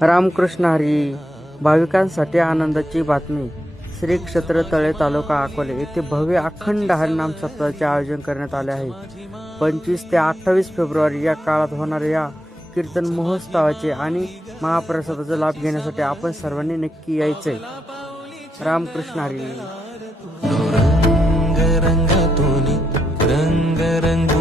रामकृष्ण हरी. भाविकांसाठी आनंदाची बातमी. श्री क्षेत्र तळे तालुका अकोले येथे भव्य अखंड हरिनाम सप्ताहाचे आयोजन करण्यात आले आहे. 25 ते 28 फेब्रुवारी या काळात होणाऱ्या या कीर्तन महोत्सवाचे आणि महाप्रसादाचा लाभ घेण्यासाठी आपण सर्वांनी नक्की यायचे. रामकृष्ण हरी. रंग रंगातून रंग रंग